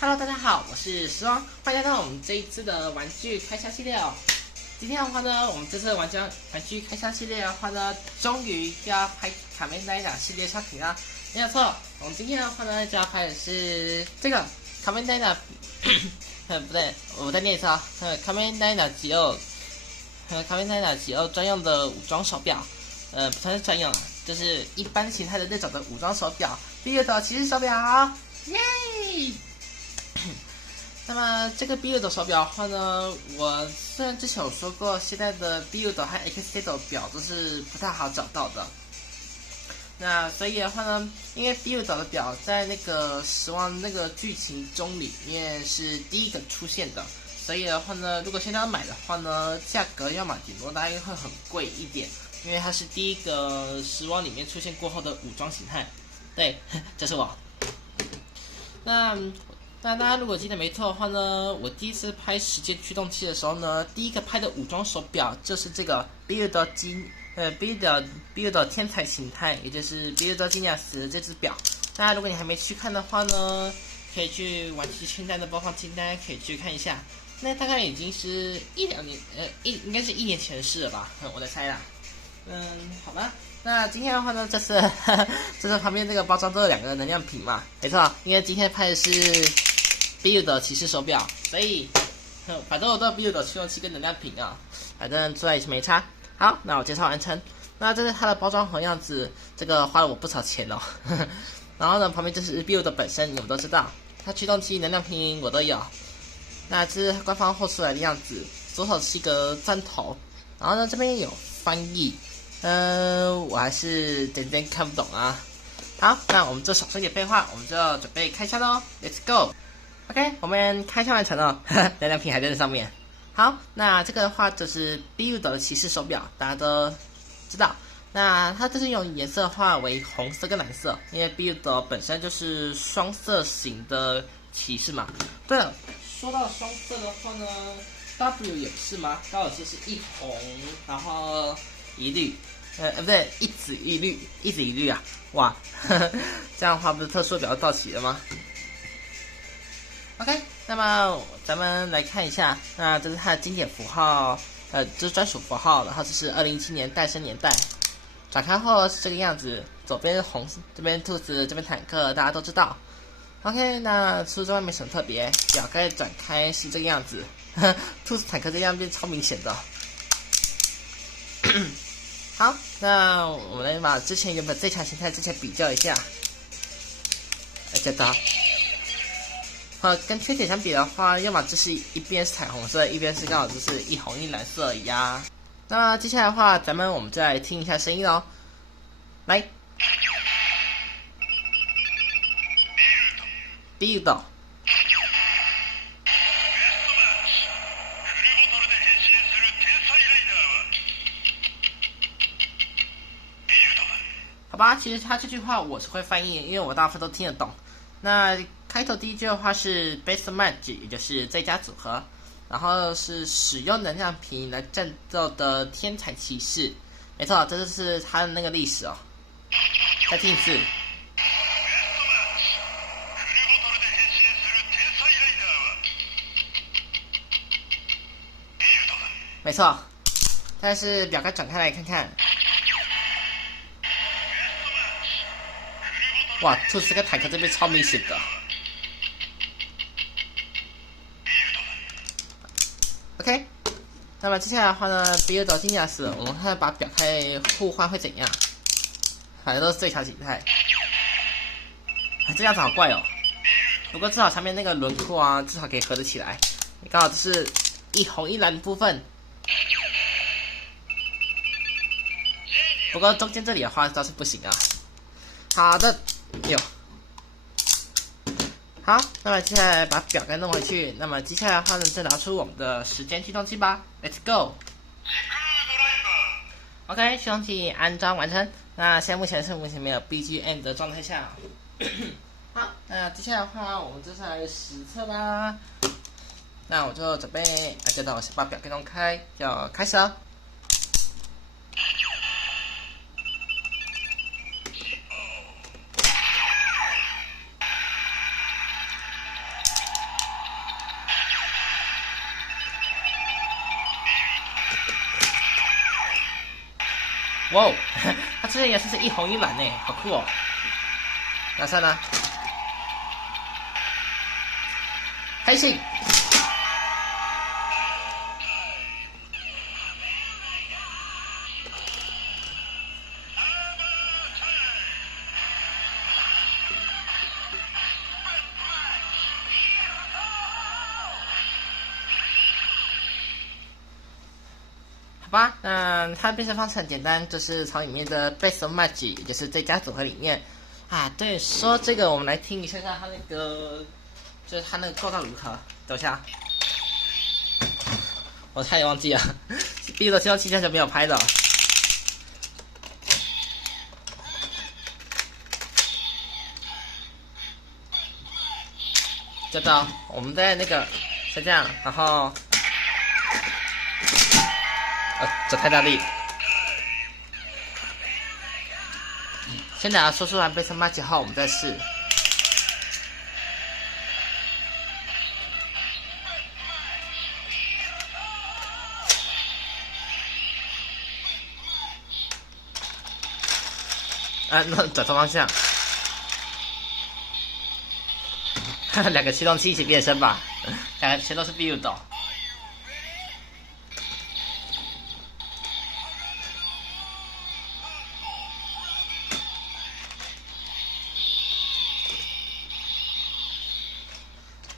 Hello，大家好，我是时光，欢迎来到我们这一次的玩具开箱系列哦。今天的话呢，我们这次的玩具开箱系列的话呢，终于就要拍卡梅奈达系列商品啦。没有错，我们今天的话呢，就要拍的是这个卡梅奈达，不对，我再念一次啊，卡梅奈达吉欧，卡梅奈达吉欧专用的武装手表，不算是专用啊，就是一般形态的那种的武装手表，第二的骑士手表，耶！那么这个 Build 手表的话呢，我虽然之前有说过，现在的 Build 和 X 表都是不太好找到的。那所以的话呢，因为 Build 的表在那个十万那个剧情中里面是第一个出现的，所以的话呢，如果现在要买的话呢，价格要么顶多大概会很贵一点，因为它是第一个十万里面出现过后的武装形态。对，这是我。那大家如果记得没错的话呢，我第一次拍时间驱动器的时候呢，第一个拍的武装手表就是这个 Build 天才形态，也就是 Build Genius 的这只表。大家如果你还没去看的话呢，可以去玩具清单的播放清单可以去看一下。那大概已经是1-2年，应该是1年前的事了吧，我在猜啦。好吧。那今天的话呢，这是旁边这个包装都有2个能量瓶嘛，没错，因为今天拍的是 Build 骑士手表，所以反正我都有 Build 驱动器跟能量瓶啊，反正出来也是没差。好，那我介绍完成。那这是它的包装盒样子，这个花了我不少钱哦。然后呢，旁边就是 Build 本身，你们都知道，它驱动器、能量瓶我都有。那这是官方后出来的样子，左手是一个钻头，然后呢这边有翻译。我还是点看不懂啊。好，那我们就少说一点废话，我们就准备开箱喽 ，Let's go。OK， 我们开箱完成了，能量瓶还在那上面。好，那这个的话就是 Build 的骑士手表，大家都知道。那它这是用颜色画为红色跟蓝色，因为 Build 本身就是双色型的骑士嘛。对了，说到双色的话呢 ，W 也是吗？高尔基是一红，然后一绿，不对，一紫一绿啊！哇，这样的话不是特殊表到齐了吗 ？OK， 那么咱们来看一下，那这是它的经典符号，这是专属符号，然后这是2017年诞生年代。展开后是这个样子，左边是红，这边兔子，这边坦克，大家都知道。OK， 那除此之外没什么特别，表盖展开是这个样子，兔子坦克这样变超明显的。好，那我们来把之前原本最强形态之前比较一下，觉得，跟缺点相比的话，要么就是一边是彩虹色，一边是刚好就是一红一蓝色一样。那接下来的话，我们就来听一下声音哦，来 ，Build。好吧，其实他这句话我是会翻译，因为我大部分都听得懂。那开头第一句的话是 Best Match， 也就是最佳组合，然后是使用能量瓶来战斗的天才骑士。没错，这就是他的那个历史哦。再听一次。没错，但是表格转开来看看。哇，兔子跟坦克这边超明显的。OK， 那么接下来的话呢 ，Build Genius， 我们看把表开互换会怎样？反正都是最强形态。这样子好怪哦。不过至少上面那个轮廓啊，至少可以合得起来。刚好就是一红一蓝的部分。不过中间这里的话倒是不行啊。好的。有，好，那么接下来把表盖弄回去。那么接下来的话呢，就拿出我们的时间驱动器吧 ，Let's go。OK， 驱动器安装完成。那现在目前没有 BGM 的状态下。好，那接下来的话，我们就是来实测啦。那我就准备，接着我先把表盖弄开，要开始了。哇哦，它这些颜色是一红一蓝呢，好酷哦。那算了，开心。好吧，它变身方式很简单，就是从里面的 Best of Magic， 也就是最佳组合里面啊。对，说这个我们来听一下它那个，就是它那个构造如何。等一下，我差点忘记了，第一个消息就没有拍的。就到我们在那个是这样，然后。这太大力！先等下说出完被声8后，我们再试。那转错方向。两个驱动器一起变身吧，两个全都是 build。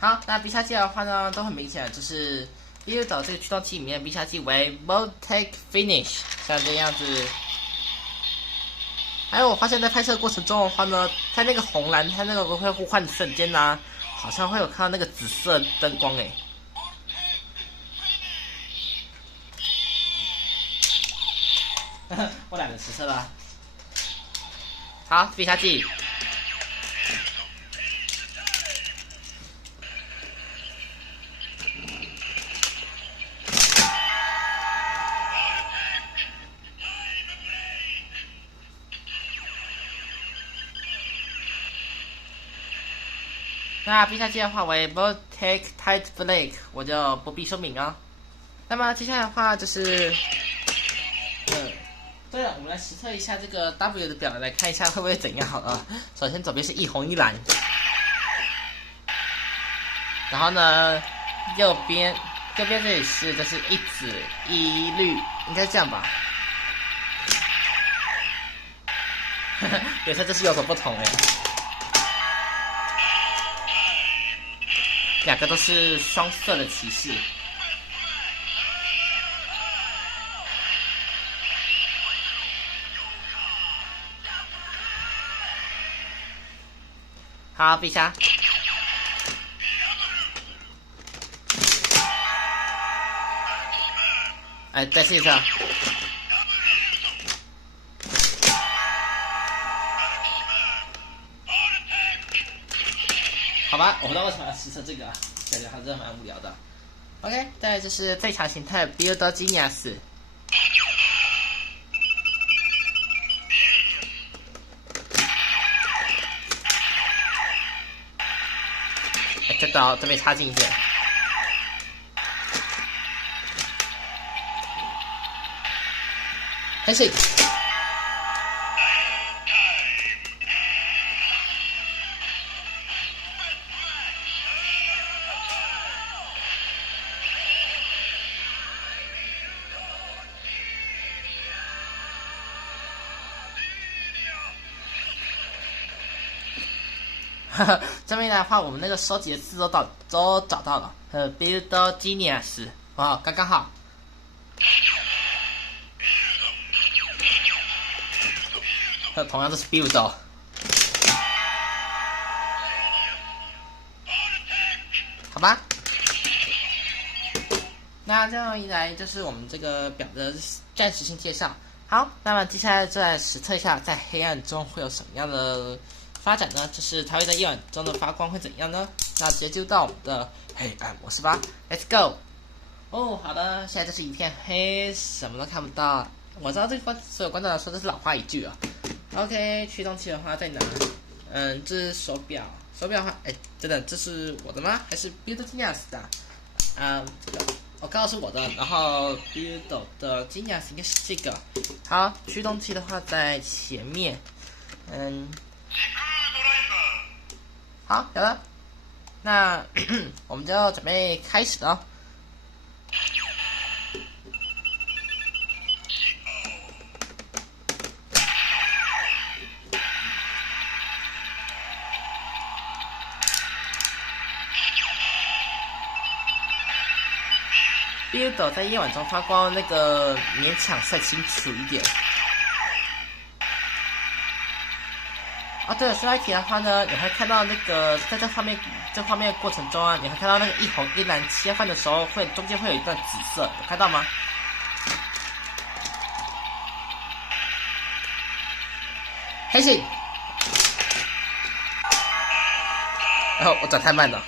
好，那必杀技的话呢，都很明显，就是build这个驱动器里面必杀技为 Voltaic Finish， 像这样子。还有，我发现在拍摄过程中的话呢，在那个红蓝它那个会互换的瞬间呢，好像会有看到那个紫色灯光诶。我懒得实测了。好，必杀技。那必杀技的话为 Voltaic Tight Blade， 我就不必说明啊。那么接下来的话就是，对了，我们来实测一下这个 W 的表，来看一下会不会怎样好了。首先左边是一红一蓝，然后呢，右边这里是就是一紫一绿，应该这样吧？有时候这是有所不同哎。两个都是双色的骑士。好，必杀。再试一次。好吧，我不知道为什么要实测这个，感觉还真的蛮无聊的。OK， 再来就是最强形态 Build Genius。这刀这边插进一点。开始。这边的话，我们那个收集的字都找到了，Build Genius， 哇，刚刚好。同样都是 Build。好吧。那这样一来，就是我们这个表的暂时性介绍。好，那么接下来再实测一下，在黑暗中会有什么样的发展呢？就是它会在夜晚中的发光会怎样呢？那直接就到我们的黑暗模式吧 ，Let's go！ 哦，好的，现在就是一片黑，什么都看不到。我知道这个所有观众来说这是老话一句啊。OK， 驱动器的话在哪？这是手表，手表的话，真的这是我的吗？还是 Build Genius 的？我告诉我的，然后 build 的金牙应该是这个。好，驱动器的话在前面，好，有了，那我们就要准备开始了。build 在夜晚中发光，那个勉强算清楚一点。啊，对了，说到一题的话呢，你会看到那个在这画面的过程中啊，你会看到那个一红一蓝切换的时候，中间会有一段紫色，有看到吗？黑醒！然后我转太慢了。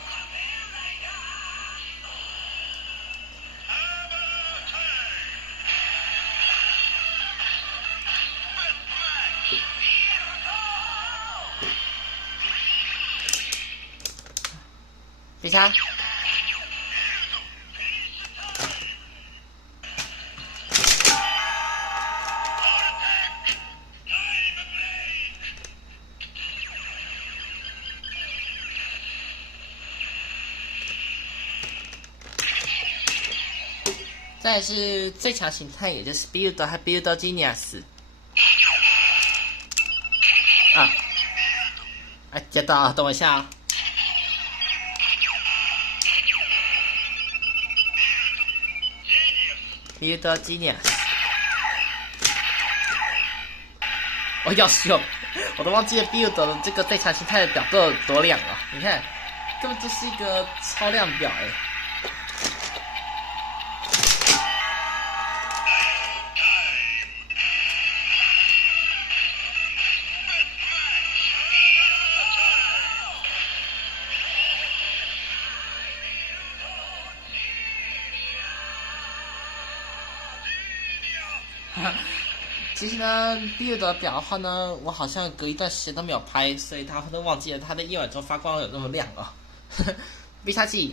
必杀！再来是最强形态，也就是 build 和 build genius。接到啊，等我一下啊。build genius， 我要死了，我都忘记了 build 的这个最强形态的表都有多亮了。你看，根本就是一个超亮表哎。其实呢 ，build 的表的话呢，我好像隔一段时间都没有拍，所以他都忘记了它在夜晚中发光有那么亮哦。必杀技，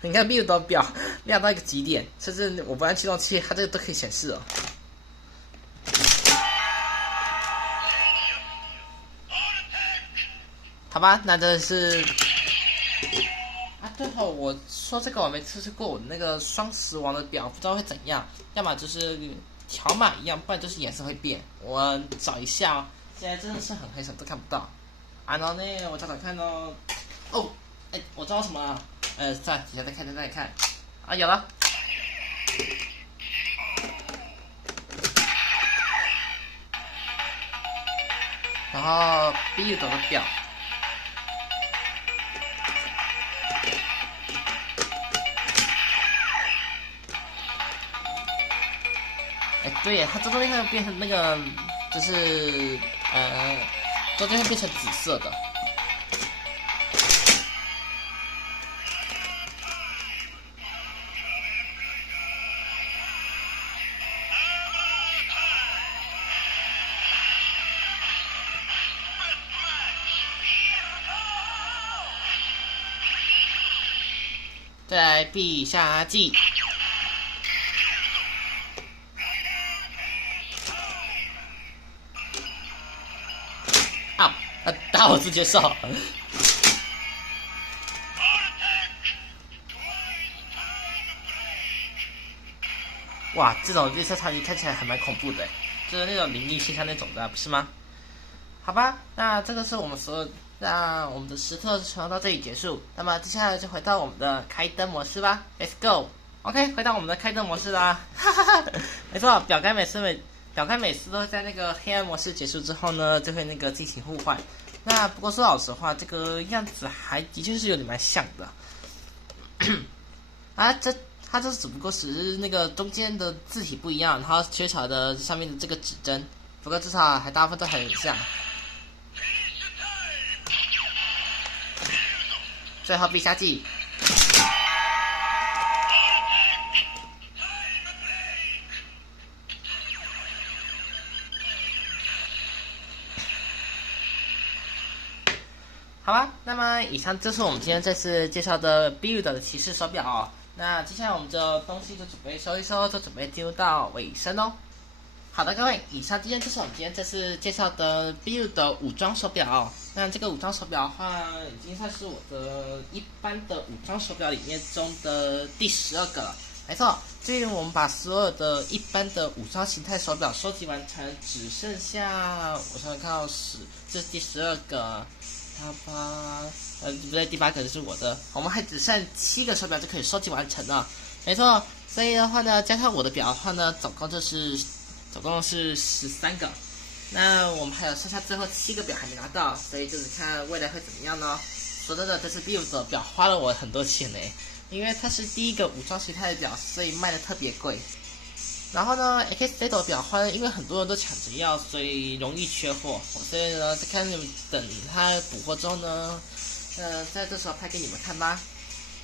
你看 build 的表亮到一个极点，甚至我不按驱动器，它这个都可以显示哦。好吧，那真的是。对哦，我说这个我没测试过，我那个双十王的表不知道会怎样，要么就是条码一样，不然就是颜色会变。我找一下哦，现在真的是很黑，什么都看不到。然后呢，我找找看哦。哦，我知道什么了？算了，底下再看。啊，有了。然后 build 的表。对，它中间会变成那个，就是中间会变成紫色的。再来必杀技。打我自介绍。哇，这种绿色超级看起来还蛮恐怖的，就是那种灵异现象那种的，不是吗？好吧，那这个是我们那我们的实测全到这里结束。那么接下来就回到我们的开灯模式吧 ，Let's go。OK， 回到我们的开灯模式啦。哈哈哈，没错，表干每次都在那个黑暗模式结束之后呢，就会那个进行互换。那不过说老实话，这个样子还的确是有点蛮像的。它这只不过是那个中间的字体不一样，然后缺少的上面的这个指针，不过至少还大部分都很像。最后必杀技。好吧，那么以上就是我们今天这次介绍的 Build 的骑士手表哦。那接下来我们的东西就准备收一收，就准备进入到尾声哦。好的，各位，以上今天就是我们今天这次介绍的 Build 的武装手表哦。那这个武装手表的话，已经算是我的一般的武装手表里面中的第12个了。没错，至于我们把所有的一般的武装形态手表收集完成，只剩下我想想看到这是第12个，不对，第8个就是我的，我们还只剩7个手表就可以收集完成了。没错，所以的话呢，加上我的表的话呢，总共是13个。那我们还有剩下最后7个表还没拿到，所以就是看未来会怎么样呢？说真的，这次 Build 的表花了我很多钱嘞，因为它是第一个武装形态的表，所以卖的特别贵。然后呢 ，XZ 的表花，因为很多人都抢着要，所以容易缺货。所以呢，在看你们等它补货之后呢，在这时候拍给你们看吧。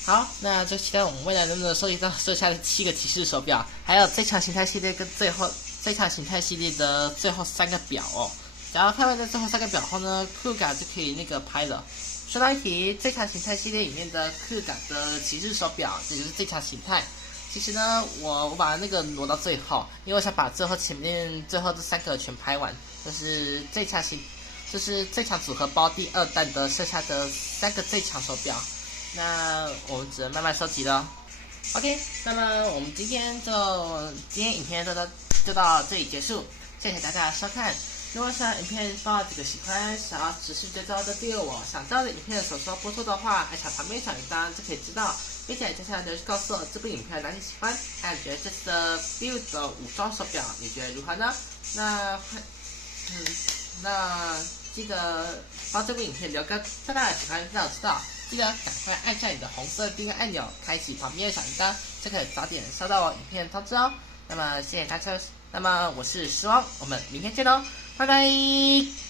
好，那就期待我们未来能不能收集到剩下的7个骑士手表，还有最强形态系列跟最强形态系列的最后3个表哦。只要拍完这最后3个表后呢，酷嘎就可以那个拍了。说到一提，最强形态系列里面的酷嘎的骑士手表，也就是最强形态。其实呢，我把那个挪到最后，因为我想把最后这3个全拍完，就是最强组合包第2弹的剩下的3个最强手表。那我们只能慢慢收集了。OK， 那么我们今天影片就到这里结束，谢谢大家收看。如果想影片报这个喜欢，想要持续追踪的订阅我，想知道的影片什么时候播出的话，按下旁边小铃铛就可以知道，并且接下来就告诉我这部影片哪里喜欢，还有觉得这次的 Build 的武装手表你觉得如何呢？那记得帮这部影片留个大大的喜欢，让我知道。记得赶快按下你的红色订阅按钮，开启旁边的小铃铛，就可以早点收到我影片通知哦。那么谢谢大家，那么我是时光，我们明天见喽，拜拜。